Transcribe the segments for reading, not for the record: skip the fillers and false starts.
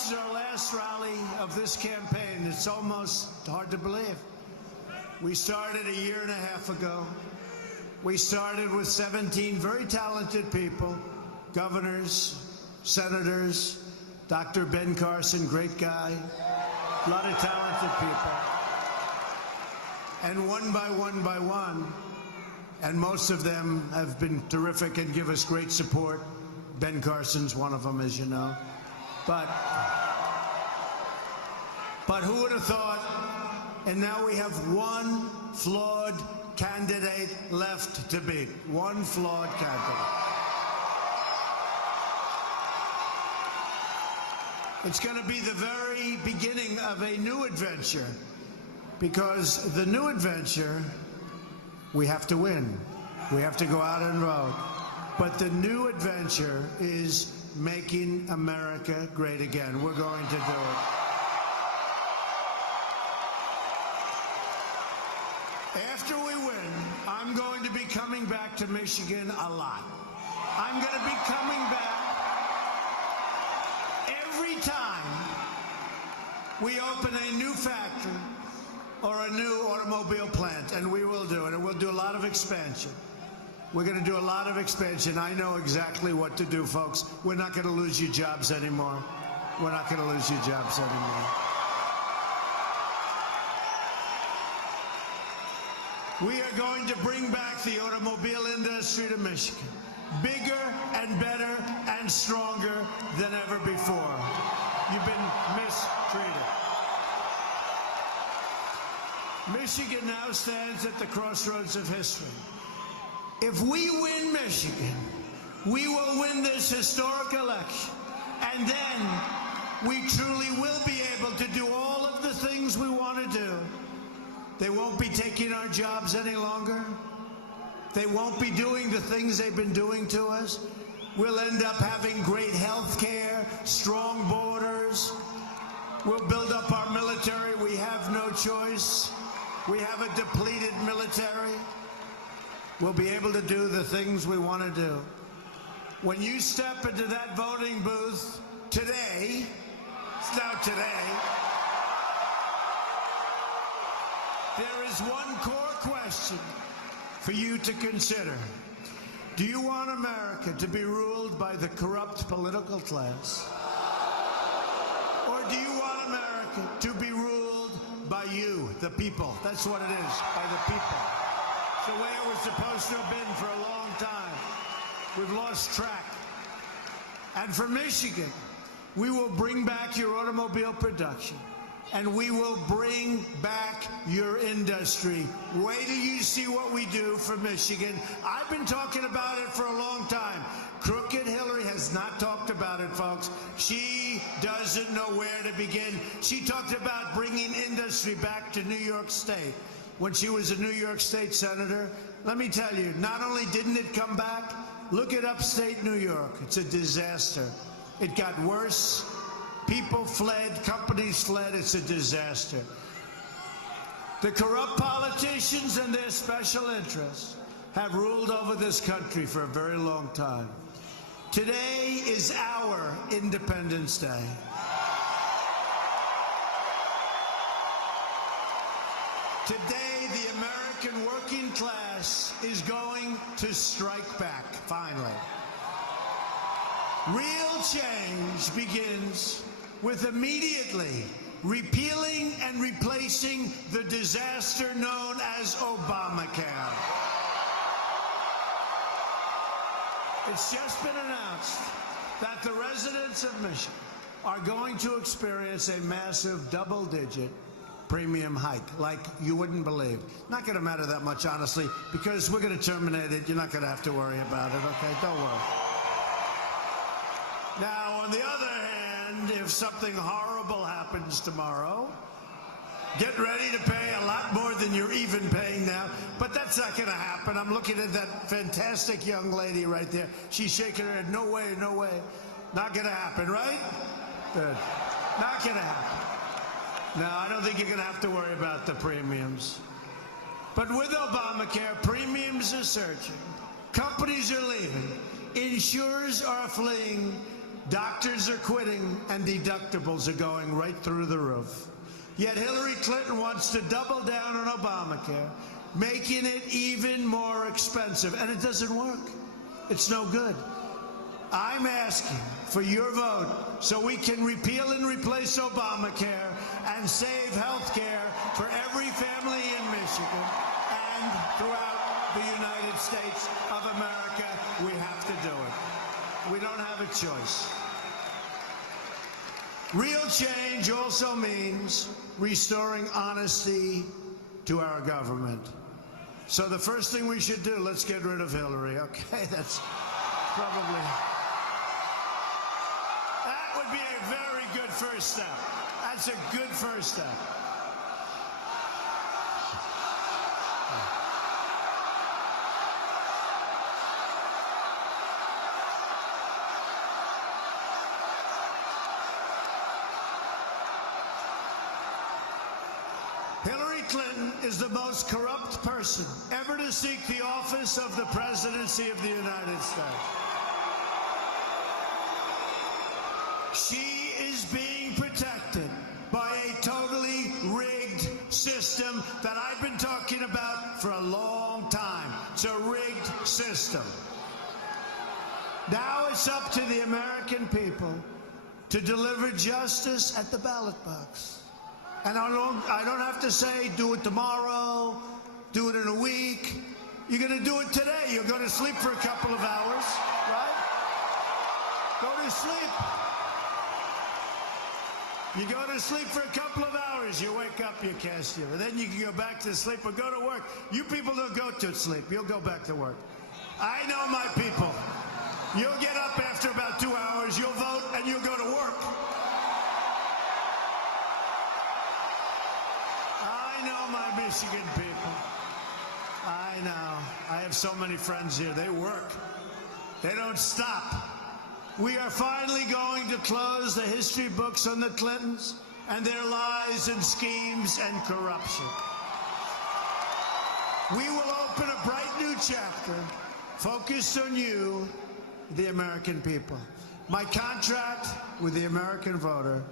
this is our last rally of this campaign. It's almost hard to believe. We started a year and a half ago. We started with 17 very talented people, governors, senators, Dr. Ben Carson, great guy, a lot of talented people. And one by one, and most of them have been terrific and give us great support. Ben Carson's one of them, as you know. But who would have thought? And now we have one flawed candidate left to beat. One flawed candidate. It's going to be the very beginning of a new adventure, because the new adventure, we have to win. We have to go out and vote. But the new adventure is making America great again. We're going to do it. After we win, I'm going to be coming back to Michigan a lot. I'm going to be coming back every time we open a new factory or a new automobile plant, and we will do it. And we'll do a lot of expansion. We're going to do a lot of expansion. I know exactly what to do, folks. We're not going to lose you jobs anymore. We're not going to lose you jobs anymore. We are going to bring back the automobile industry to Michigan, bigger and better and stronger than ever before. You've been mistreated. Michigan now stands at the crossroads of history. If we win Michigan, we will win this historic election. And then we truly will be able to do all of the things we want to do. They won't be taking our jobs any longer. They won't be doing the things they've been doing to us. We'll end up having great health care, strong borders. We'll build up our military. We have no choice. We have a depleted military. We'll be able to do the things we want to do. When you step into that voting booth today, it's now today, there is one core question for you to consider. Do you want America to be ruled by the corrupt political class? Or do you want America to be ruled by you, the people? That's what it is, by the people. It's the way it was supposed to have been for a long time. We've lost track. And for Michigan, we will bring back your automobile production, and we will bring back your industry. Wait till you see what we do for Michigan. I've been talking about it for a long time. Crooked Hillary has not talked about it, folks. She doesn't know where to begin. She talked about bringing industry back to New York State when she was a New York State senator. Let me tell you, not only didn't it come back, look at upstate New York. It's a disaster. It got worse. People fled, companies fled. It's a disaster. The corrupt politicians and their special interests have ruled over this country for a very long time. Today is our Independence Day. Today, the American working class is going to strike back, finally. Real change begins with immediately repealing and replacing the disaster known as Obamacare. It's just been announced that the residents of Michigan are going to experience a massive double-digit premium hike like you wouldn't believe. Not going to matter that much, honestly, because we're going to terminate it. You're not going to have to worry about it, okay? Don't worry. Now, on the other hand, if something horrible happens tomorrow, get ready to pay a lot more than you're even paying now. But that's not going to happen. I'm looking at that fantastic young lady right there. She's shaking her head. No way, no way. Not going to happen, right? Good. Not going to happen. No, I don't think you're going to have to worry about the premiums. But with Obamacare, premiums are surging. Companies are leaving. Insurers are fleeing. Doctors are quitting and deductibles are going right through the roof. Yet Hillary Clinton wants to double down on Obamacare, making it even more expensive. And it doesn't work. It's no good. I'm asking for your vote so we can repeal and replace Obamacare and save health care for every family in Michigan and throughout the United States of America. We have to do it. We don't have a choice. Real change also means restoring honesty to our government. So the first thing we should do, let's get rid of Hillary. Okay, that's probably... That would be a very good first step. That's a good first step. Hillary Clinton is the most corrupt person ever to seek the office of the presidency of the United States. She is being protected by a totally rigged system that I've been talking about for a long time. It's a rigged system. Now it's up to the American people to deliver justice at the ballot box. And I don't have to say, do it tomorrow, do it in a week. You're going to do it today. You're going to sleep for a couple of hours, right? Go to sleep. You go to sleep for a couple of hours. You wake up, you cast your. Then you can go back to sleep or go to work. You people don't go to sleep. You'll go back to work. I know my people. You'll get up after about 2 hours. You'll vote and you'll go to work. I know my Michigan people. I know. I have so many friends here. They work. They don't stop. We are finally going to close the history books on the Clintons and their lies and schemes and corruption. We will open a bright new chapter focused on you, the American people. My contract with the American voter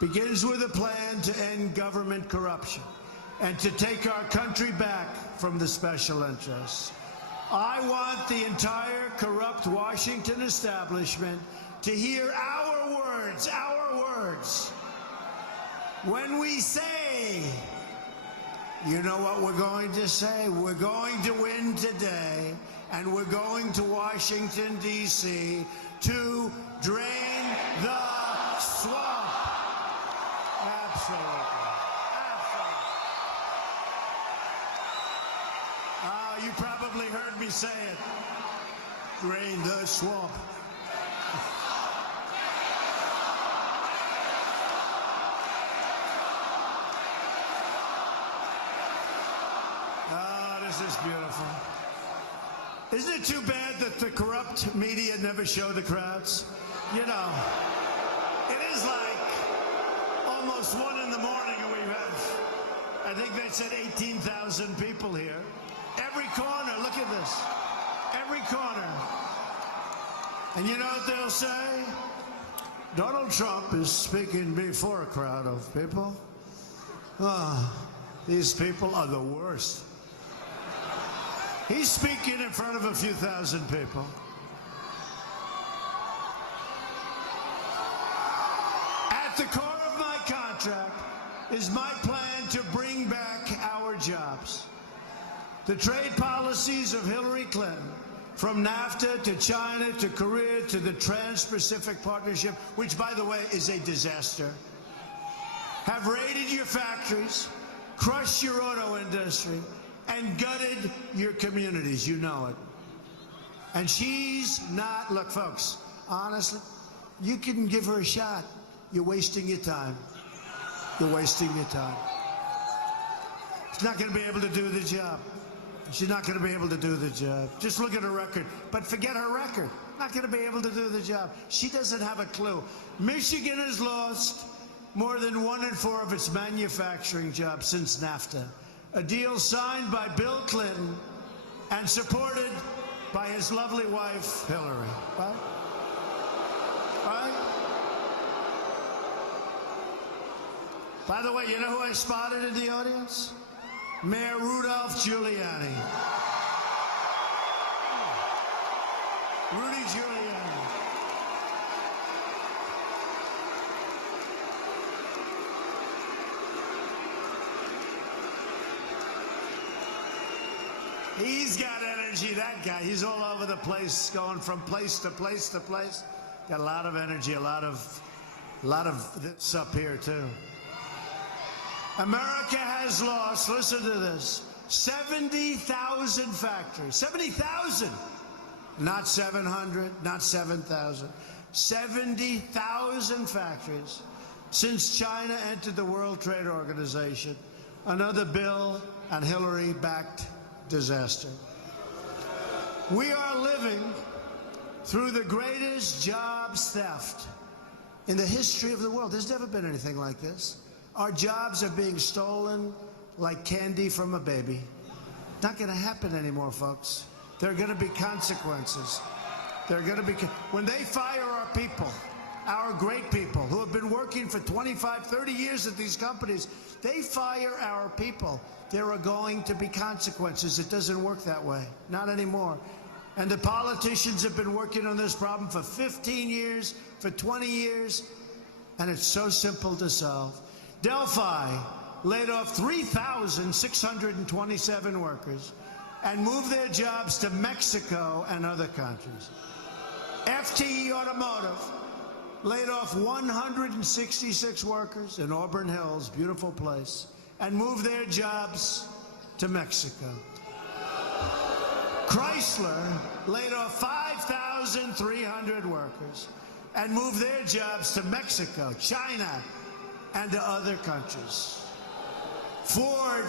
begins with a plan to end government corruption and to take our country back from the special interests. I want the entire corrupt Washington establishment to hear our words. When we say, you know what we're going to say? We're going to win today, and we're going to Washington, D.C. to drain the swamp. Absolutely. You probably heard me say it. Drain the swamp. Oh, this is beautiful. Isn't it too bad that the corrupt media never show the crowds? You know, it is like almost 1 in the morning and we have, I think they said 18,000 people here. Every corner, look at this. Every corner. And you know what they'll say? Donald Trump is speaking before a crowd of people. These people are the worst. He's speaking in front of a few thousand people. At the core of my contract is my plan to bring back our jobs. The trade policies of Hillary Clinton, from NAFTA to China to Korea to the Trans-Pacific Partnership, which, by the way, is a disaster, have raided your factories, crushed your auto industry, and gutted your communities. You know it. And she's not, look, folks, honestly, you can give her a shot. You're wasting your time. You're wasting your time. She's not going to be able to do the job. She's not going to be able to do the job. Just look at her record. But forget her record. Not going to be able to do the job. She doesn't have a clue. Michigan has lost more than 1 in 4 of its manufacturing jobs since NAFTA, a deal signed by Bill Clinton and supported by his lovely wife, Hillary. Right? Right? By the way, you know who I spotted in the audience? Mayor Rudolph Giuliani. Rudy Giuliani. He's got energy, that guy. He's all over the place, going from place to place to place. Got a lot of energy, a lot of this up here, too. America has lost, listen to this, 70,000 factories. 70,000! Not 700, not 7,000. 70,000 factories since China entered the World Trade Organization. Another Bill and Hillary-backed disaster. We are living through the greatest jobs theft in the history of the world. There's never been anything like this. Our jobs are being stolen like candy from a baby. Not going to happen anymore, folks. There are going to be consequences. There are going to be, when they fire our people, our great people who have been working for 25, 30 years at these companies, they fire our people. There are going to be consequences. It doesn't work that way. Not anymore. And the politicians have been working on this problem for 15 years, for 20 years, and it's so simple to solve. Delphi laid off 3,627 workers and moved their jobs to Mexico and other countries. FTE Automotive laid off 166 workers in Auburn Hills, beautiful place, and moved their jobs to Mexico. Chrysler laid off 5,300 workers and moved their jobs to Mexico, China, and to other countries. Ford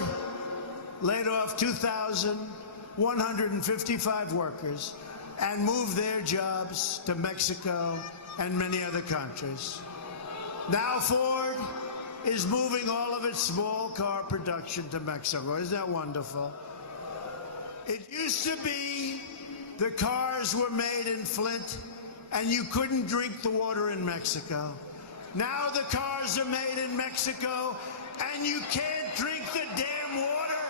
laid off 2,155 workers and moved their jobs to Mexico and many other countries. Now Ford is moving all of its small car production to Mexico. Isn't that wonderful? It used to be the cars were made in Flint and you couldn't drink the water in Mexico. Now the cars are made in Mexico and you can't drink the damn water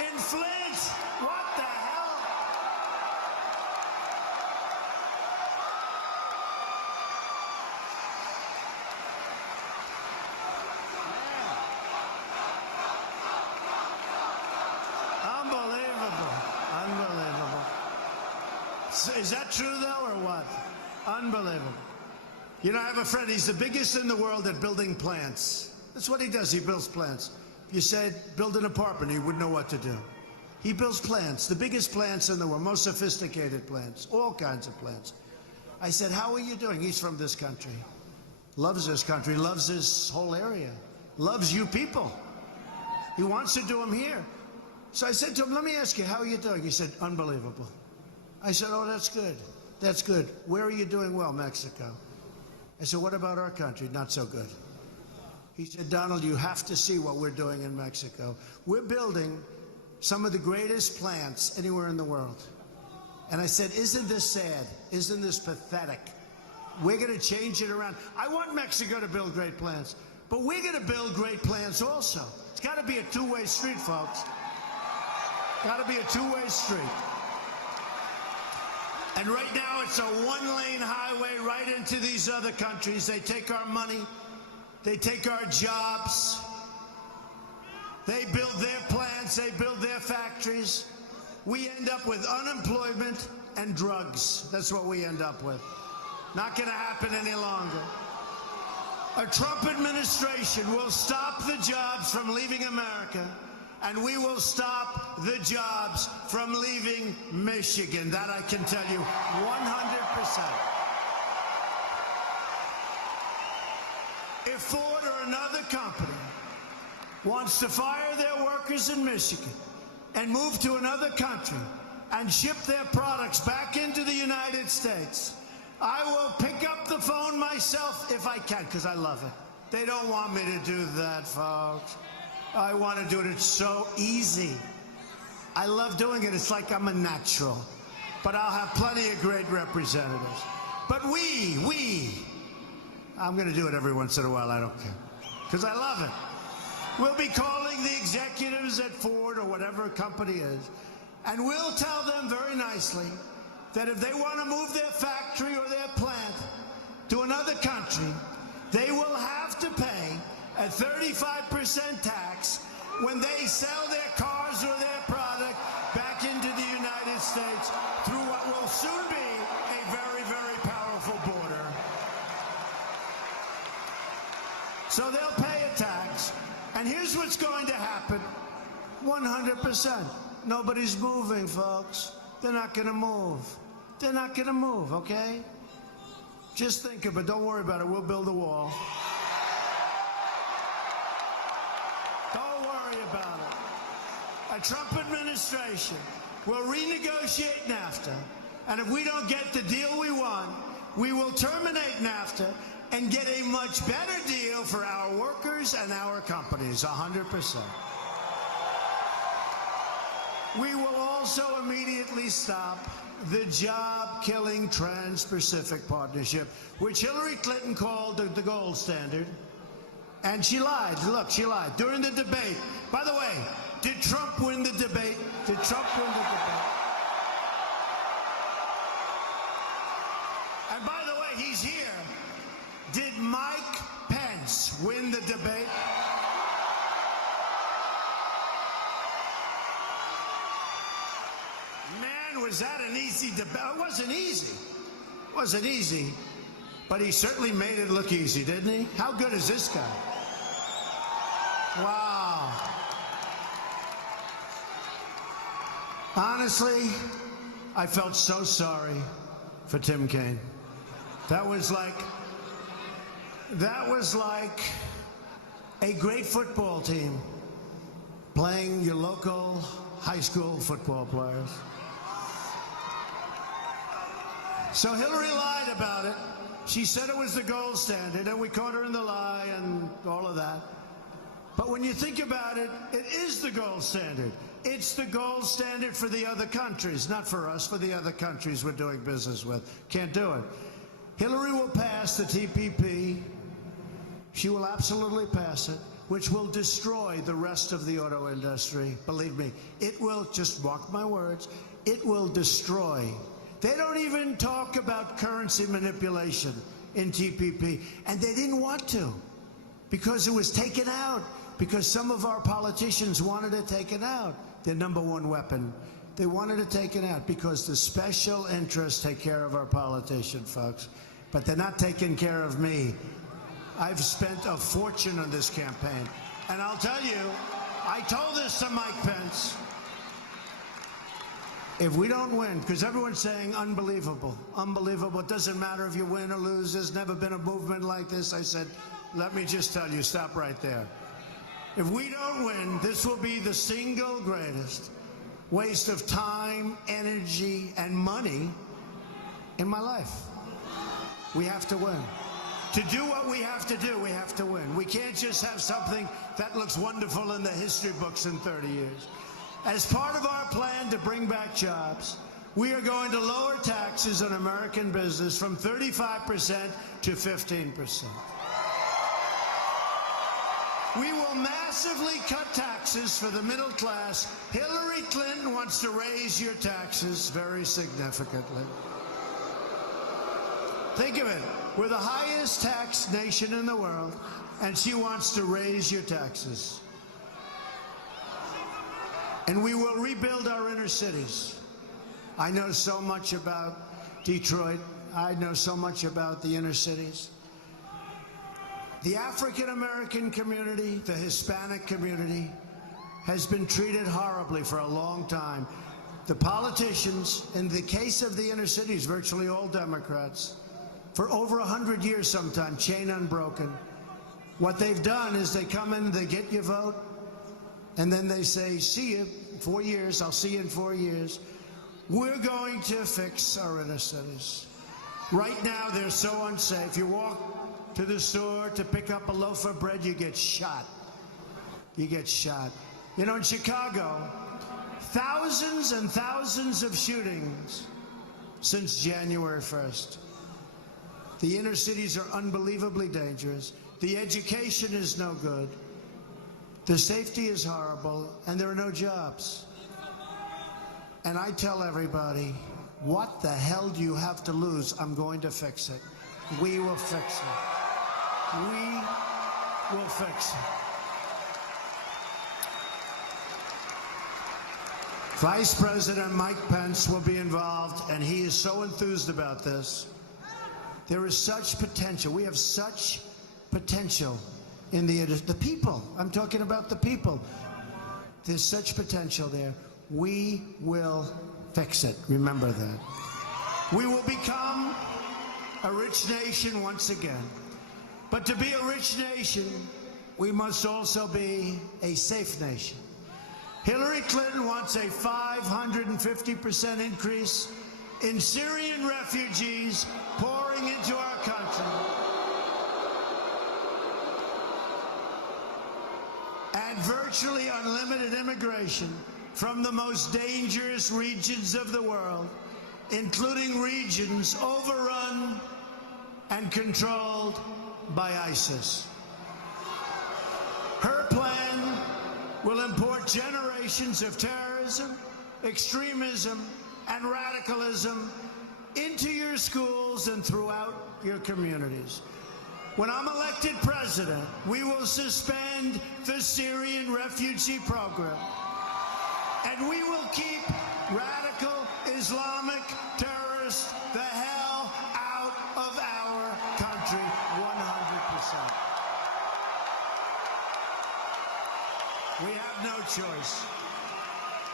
in Flint. What the hell? Unbelievable. Unbelievable. Is that true, though, or what? Unbelievable. You know, I have a friend, he's the biggest in the world at building plants. That's what he does, he builds plants. If you said, build an apartment, he wouldn't know what to do. He builds plants, the biggest plants in the world, most sophisticated plants, all kinds of plants. I said, how are you doing? He's from this country. Loves this country, loves this whole area, loves you people. He wants to do them here. So I said to him, let me ask you, how are you doing? He said, unbelievable. I said, oh, that's good. That's good. Where are you doing well? Mexico. I said, what about our country? Not so good. He said, Donald, you have to see what we're doing in Mexico. We're building some of the greatest plants anywhere in the world. And I said, isn't this sad? Isn't this pathetic? We're going to change it around. I want Mexico to build great plants, but we're going to build great plants also. It's got to be a two-way street, folks. Got to be a two-way street. And right now, it's a one-lane highway right into these other countries. They take our money. They take our jobs. They build their plants. They build their factories. We end up with unemployment and drugs. That's what we end up with. Not going to happen any longer. A Trump administration will stop the jobs from leaving America, and we will stop the jobs from leaving Michigan. That I can tell you 100%. If Ford or another company wants to fire their workers in Michigan and move to another country and ship their products back into the United States, I will pick up the phone myself if I can, because I love it. They don't want me to do that, folks. I want to do it. It's so easy. I love doing it. It's like I'm a natural. But I'll have plenty of great representatives. But we I'm going to do it every once in a while. I don't care. Because I love it. We'll be calling the executives at Ford or whatever company is, and we'll tell them very nicely that if they want to move their factory or their plant to another country, they will have to pay a 35% tax when they sell their cars or their product back into the United States through what will soon be a very, very powerful border. So they'll pay a tax, and here's what's going to happen. 100%. Nobody's moving, folks. They're not going to move. They're not going to move, okay? Just think of it. Don't worry about it. We'll build a wall. Don't worry about it. A Trump administration will renegotiate NAFTA, and if we don't get the deal we want, we will terminate NAFTA and get a much better deal for our workers and our companies, 100%. We will also immediately stop the job-killing Trans-Pacific Partnership, which Hillary Clinton called the gold standard. And she lied. Look, she lied during the debate. By the way, did Trump win the debate? Did Trump win the debate? And by the way, he's here. Did Mike Pence win the debate? Man, was that an easy debate? It wasn't easy. It wasn't easy. But he certainly made it look easy, didn't he? How good is this guy? Wow. Honestly, I felt so sorry for Tim Kaine. That was like a great football team playing your local high school football players. So Hillary lied about it. She said it was the gold standard, and we caught her in the lie and all of that. But when you think about it, it is the gold standard. It's the gold standard for the other countries, not for us, for the other countries we're doing business with. Can't do it. Hillary will pass the TPP. She will absolutely pass it, which will destroy the rest of the auto industry. Believe me, it will, just mark my words, it will destroy. They don't even talk about currency manipulation in TPP, and they didn't want to because it was taken out, because some of our politicians wanted it taken out, their number one weapon. They wanted it taken out because the special interests take care of our politicians, folks, but they're not taking care of me. I've spent a fortune on this campaign, and I'll tell you, I told this to Mike Pence. If we don't win, because everyone's saying unbelievable, unbelievable, it doesn't matter if you win or lose, there's never been a movement like this. I said, let me just tell you, stop right there. If we don't win, this will be the single greatest waste of time, energy, and money in my life. We have to win. To do what we have to do, we have to win. We can't just have something that looks wonderful in the history books in 30 years. As part of our plan to bring back jobs, we are going to lower taxes on American business from 35% to 15%. We will massively cut taxes for the middle class. Hillary Clinton wants to raise your taxes very significantly. Think of it. We're the highest taxed nation in the world, and she wants to raise your taxes. And we will rebuild our inner cities. I know so much about Detroit. I know so much about the inner cities. The African-American community, the Hispanic community, has been treated horribly for a long time. The politicians, in the case of the inner cities, virtually all Democrats, for over 100 years sometimes, chain unbroken. What they've done is they come in, they get your vote, and then they say, see you, 4 years, I'll see you in 4 years. We're going to fix our inner cities. Right now, they're so unsafe. You walk to the store to pick up a loaf of bread, you get shot. You get shot. You know, in Chicago, thousands and thousands of shootings since January 1st. The inner cities are unbelievably dangerous. The education is no good. The safety is horrible, and there are no jobs. And I tell everybody, what the hell do you have to lose? I'm going to fix it. We will fix it. We will fix it. Vice President Mike Pence will be involved, and he is so enthused about this. There is such potential. We have such potential in the people. I'm talking about the people. There's such potential there. We will fix it. Remember that. We will become a rich nation once again. But to be a rich nation, we must also be a safe nation. Hillary Clinton wants a 550% increase in Syrian refugees pouring into our country. And virtually unlimited immigration from the most dangerous regions of the world, including regions overrun and controlled by ISIS. Her plan will import generations of terrorism, extremism, and radicalism into your schools and throughout your communities. When I'm elected president, we will suspend the Syrian refugee program, and we will keep radical Islamic terrorists the hell out of our country 100%. We have no choice.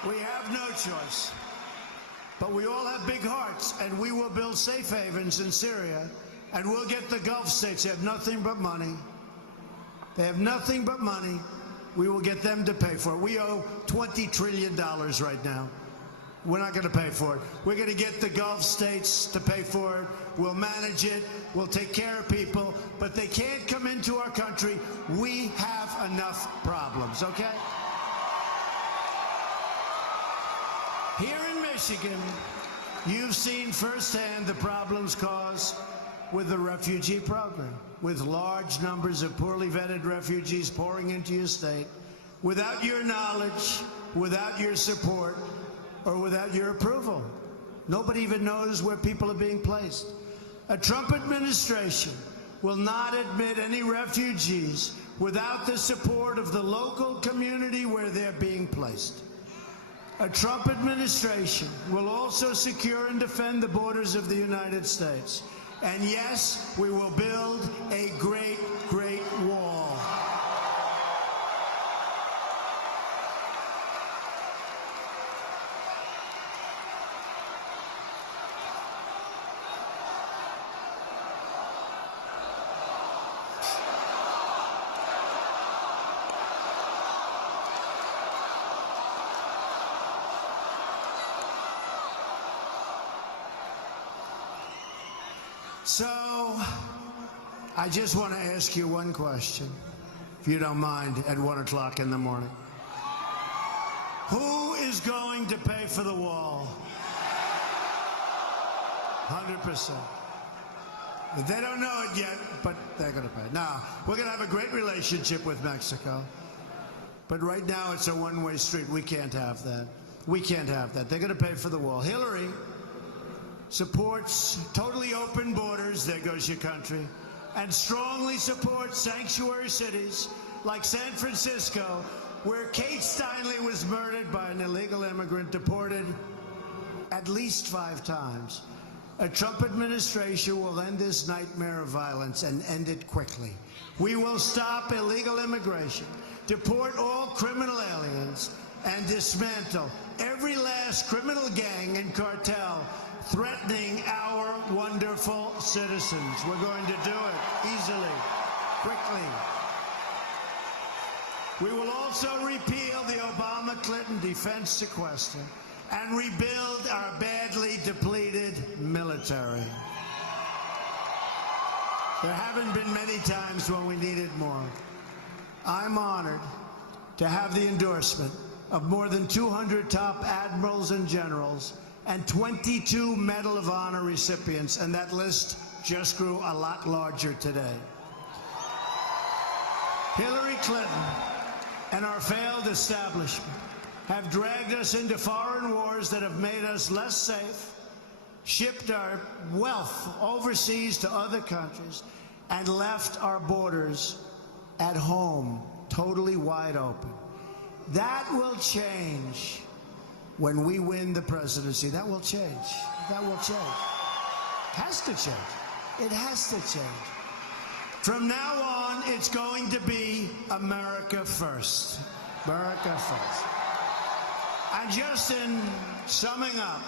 We have no choice. But we all have big hearts, and we will build safe havens in Syria, and we'll get the Gulf states. They have nothing but money. They have nothing but money. We will get them to pay for it. We owe $20 trillion right now. We're not going to pay for it. We're going to get the Gulf states to pay for it. We'll manage it. We'll take care of people. But they can't come into our country. We have enough problems, okay? Here in Michigan, you've seen firsthand the problems caused with the refugee program, with large numbers of poorly vetted refugees pouring into your state without your knowledge, without your support, or without your approval. Nobody even knows where people are being placed. A Trump administration will not admit any refugees without the support of the local community where they're being placed. A Trump administration will also secure and defend the borders of the United States. And yes, we will build a great, great wall. So, I just want to ask you one question, if you don't mind, at 1 o'clock in the morning. Who is going to pay for the wall? 100%. They don't know it yet, but they're going to pay. Now, we're going to have a great relationship with Mexico, but right now it's a one-way street. We can't have that. We can't have that. They're going to pay for the wall. Hillary supports totally open borders, there goes your country, and strongly supports sanctuary cities like San Francisco, where Kate Steinle was murdered by an illegal immigrant, deported at least 5 times. A Trump administration will end this nightmare of violence and end it quickly. We will stop illegal immigration, deport all criminal aliens, and dismantle every last criminal gang and cartel threatening our wonderful citizens. We're going to do it easily, quickly. We will also repeal the Obama-Clinton defense sequester and rebuild our badly depleted military. There haven't been many times when we needed more. I'm honored to have the endorsement of more than 200 top admirals and generals and 22 Medal of Honor recipients, and that list just grew a lot larger today. Hillary Clinton and our failed establishment have dragged us into foreign wars that have made us less safe, shipped our wealth overseas to other countries, and left our borders at home totally wide open. That will change when we win the presidency. That will change. That will change. It has to change. It has to change. From now on, it's going to be America first. America first. And just in summing up,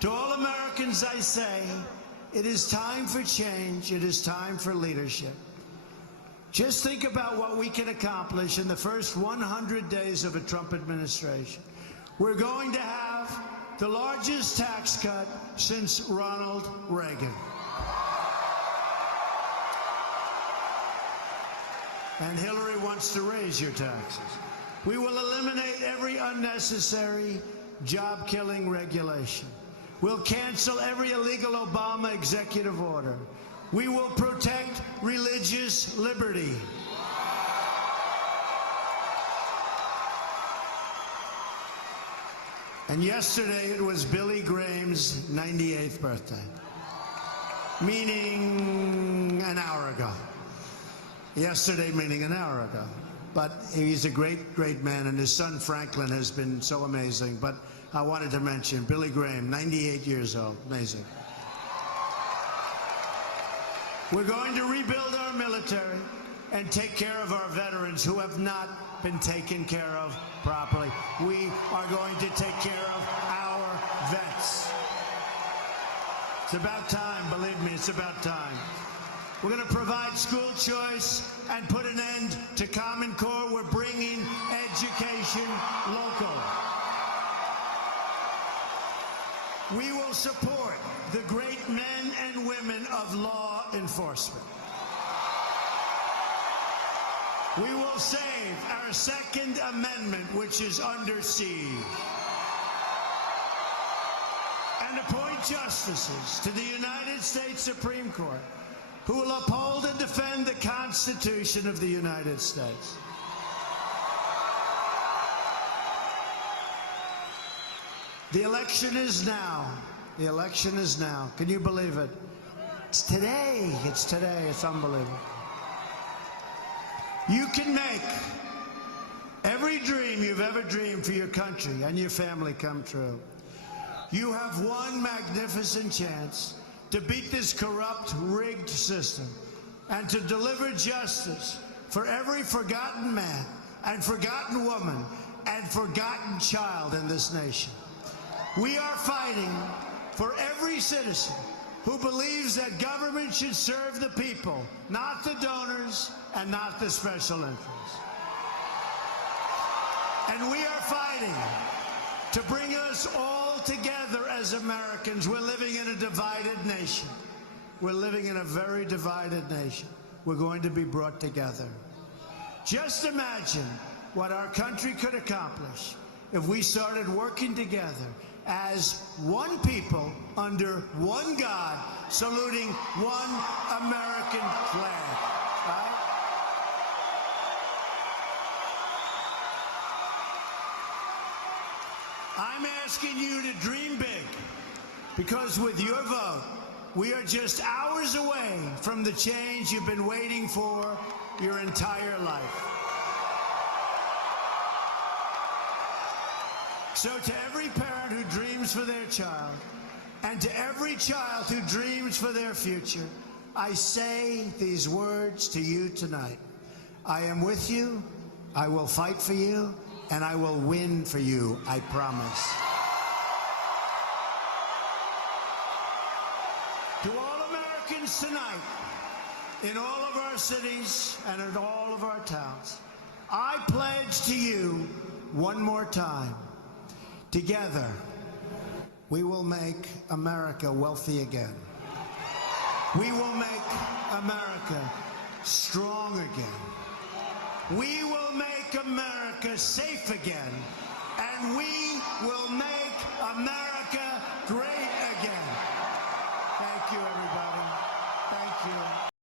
to all Americans I say, it is time for change. It is time for leadership. Just think about what we can accomplish in the first 100 days of a Trump administration. We're going to have the largest tax cut since Ronald Reagan. And Hillary wants to raise your taxes. We will eliminate every unnecessary job-killing regulation. We'll cancel every illegal Obama executive order. We will protect religious liberty. And yesterday it was Billy Graham's 98th birthday, meaning an hour ago. Yesterday meaning an hour ago. But he's a great, great man, and his son Franklin has been so amazing. But I wanted to mention Billy Graham, 98 years old, amazing. We're going to rebuild our military and take care of our veterans who have not been taken care of properly. We are going to take care of our vets. It's about time, believe me, it's about time. We're going to provide school choice and put an end to Common Core. We're bringing education local. We will support the great men and women of law enforcement. We will save our Second Amendment, which is under siege, and appoint justices to the United States Supreme Court who will uphold and defend the Constitution of the United States. The election is now. The election is now. Can you believe it? It's today. It's today. It's unbelievable. You can make every dream you've ever dreamed for your country and your family come true. You have one magnificent chance to beat this corrupt, rigged system and to deliver justice for every forgotten man and forgotten woman and forgotten child in this nation. We are fighting for every citizen who believes that government should serve the people, not the donors and not the special interests. And we are fighting to bring us all together as Americans. We're living in a divided nation. We're living in a very divided nation. We're going to be brought together. Just imagine what our country could accomplish if we started working together as one people under one God, saluting one American flag. Right? I'm asking you to dream big, because with your vote, we are just hours away from the change you've been waiting for your entire life. So to every parent who dreams for their child, and to every child who dreams for their future, I say these words to you tonight. I am with you, I will fight for you, and I will win for you, I promise. To all Americans tonight, in all of our cities and in all of our towns, I pledge to you one more time, together, we will make America wealthy again. We will make America strong again. We will make America safe again. And we will make America great again. Thank you, everybody.